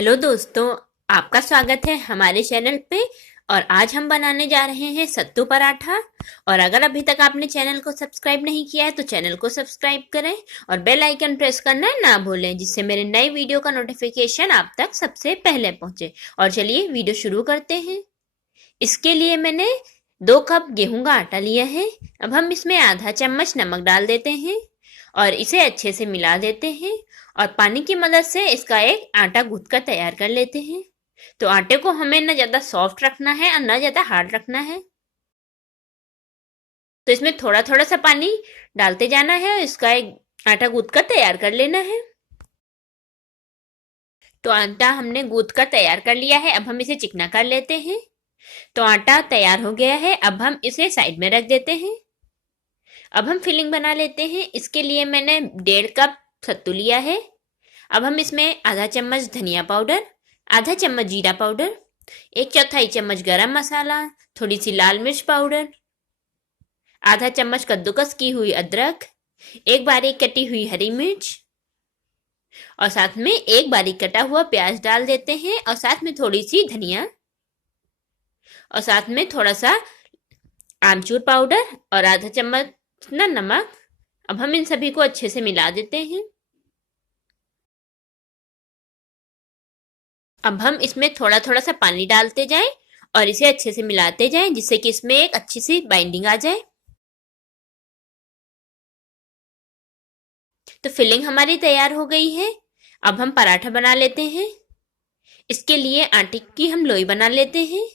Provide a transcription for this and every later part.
Hello दोस्तों, आपका स्वागत है हमारे चैनल पे। और आज हम बनाने जा रहे हैं सत्तू पराठा। और अगर अभी तक आपने चैनल को सब्सक्राइब नहीं किया है तो चैनल को सब्सक्राइब करें और बेल आइकन प्रेस करना ना भूलें, जिससे मेरे नए वीडियो का नोटिफिकेशन आप तक सबसे पहले पहुंचे। और चलिए वीडियो शुरू करते हैं। इसके लिए मैंने 2 कप गेहूं का आटा लिया है। अब हम इसमें आधा चम्मच नमक डाल देते हैं और इसे अच्छे से मिला देते हैं और पानी की मदद से इसका एक आटा गूंथ कर तैयार कर लेते हैं। तो आटे को हमें ना ज़्यादा सॉफ्ट रखना है और ना ज़्यादा हार्ड रखना है। तो इसमें थोड़ा थोड़ा सा पानी डालते जाना है और इसका एक आटा गूंथ कर तैयार कर लेना है। तो आटा हमने गूंथ कर तैयार कर लिया है। अब हम इसे चिकना कर लेते हैं। तो आटा तैयार हो गया है। अब हम इसे साइड में रख देते हैं। अब हम फिलिंग बना लेते हैं। इसके लिए मैंने 1.5 कप सत्तू लिया है। अब हम इसमें आधा चम्मच धनिया पाउडर, आधा चम्मच जीरा पाउडर, 1/4 चम्मच गरम मसाला, थोड़ी सी लाल मिर्च पाउडर, आधा चम्मच कद्दूकस की हुई अदरक, एक बारीक कटी हुई हरी मिर्च और साथ में एक बारीक कटा हुआ प्याज डाल देते हैं और साथ में थोड़ी सी धनिया और साथ में थोड़ा सा आमचूर पाउडर और आधा चम्मच ना नमक। अब हम इन सभी को अच्छे से मिला देते हैं। अब हम इसमें थोड़ा थोड़ा सा पानी डालते जाएं और इसे अच्छे से मिलाते जाएं, जिससे कि इसमें एक अच्छी सी बाइंडिंग आ जाए। तो फिलिंग हमारी तैयार हो गई है। अब हम पराठा बना लेते हैं। इसके लिए आटे की हम लोई बना लेते हैं।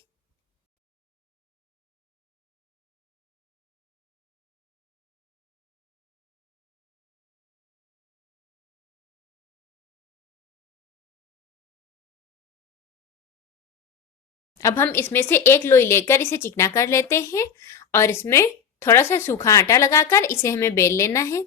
अब हम इसमें से एक लोई लेकर इसे चिकना कर लेते हैं और इसमें थोड़ा सा सूखा आटा लगाकर इसे हमें बेल लेना है।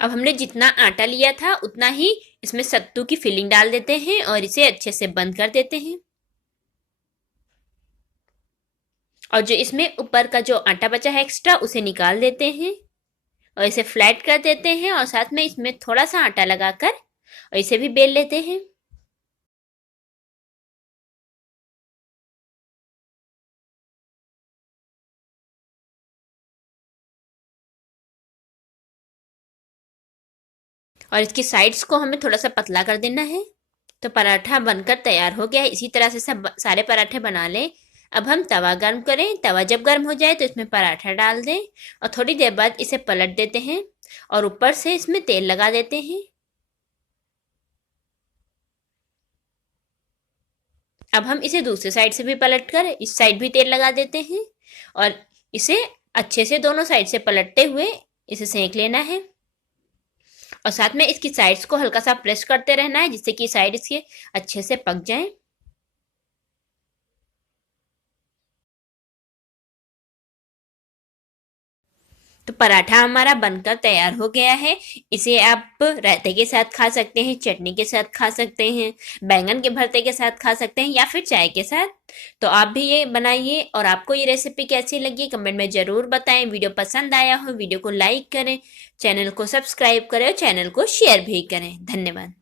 अब हमने जितना आटा लिया था उतना ही इसमें सत्तू की फिलिंग डाल देते हैं और इसे अच्छे से बंद कर देते हैं। और जो इसमें ऊपर का जो आटा बचा है एक्स्ट्रा, उसे निकाल देते हैं और इसे फ्लैट कर देते हैं और साथ में इसमें थोड़ा सा आटा लगाकर और इसे भी बेल लेते हैं। और इसकी साइड्स को हमें थोड़ा सा पतला कर देना है। तो पराठा बनकर तैयार हो गया है। इसी तरह से सब सारे पराठे बना लें। अब हम तवा गर्म करें। तवा जब गर्म हो जाए तो इसमें पराठा डाल दें और थोड़ी देर बाद इसे पलट देते हैं और ऊपर से इसमें तेल लगा देते हैं। अब हम इसे दूसरे साइड से भी पलट कर इस साइड भी तेल लगा देते हैं और इसे अच्छे से दोनों साइड से पलटते हुए इसे सेंक लेना है। और साथ में इसकी साइड्स को हल्का सा प्रेस करते रहना है, जिससे कि साइड इसके अच्छे से पक जाए। तो पराठा हमारा बनकर तैयार हो गया है। इसे आप रायते के साथ खा सकते हैं, चटनी के साथ खा सकते हैं, बैंगन के भरते के साथ खा सकते हैं या फिर चाय के साथ। तो आप भी ये बनाइए। और आपको ये रेसिपी कैसी लगी कमेंट में ज़रूर बताएं। वीडियो पसंद आया हो वीडियो को लाइक करें, चैनल को सब्सक्राइब करें और चैनल को शेयर भी करें। धन्यवाद।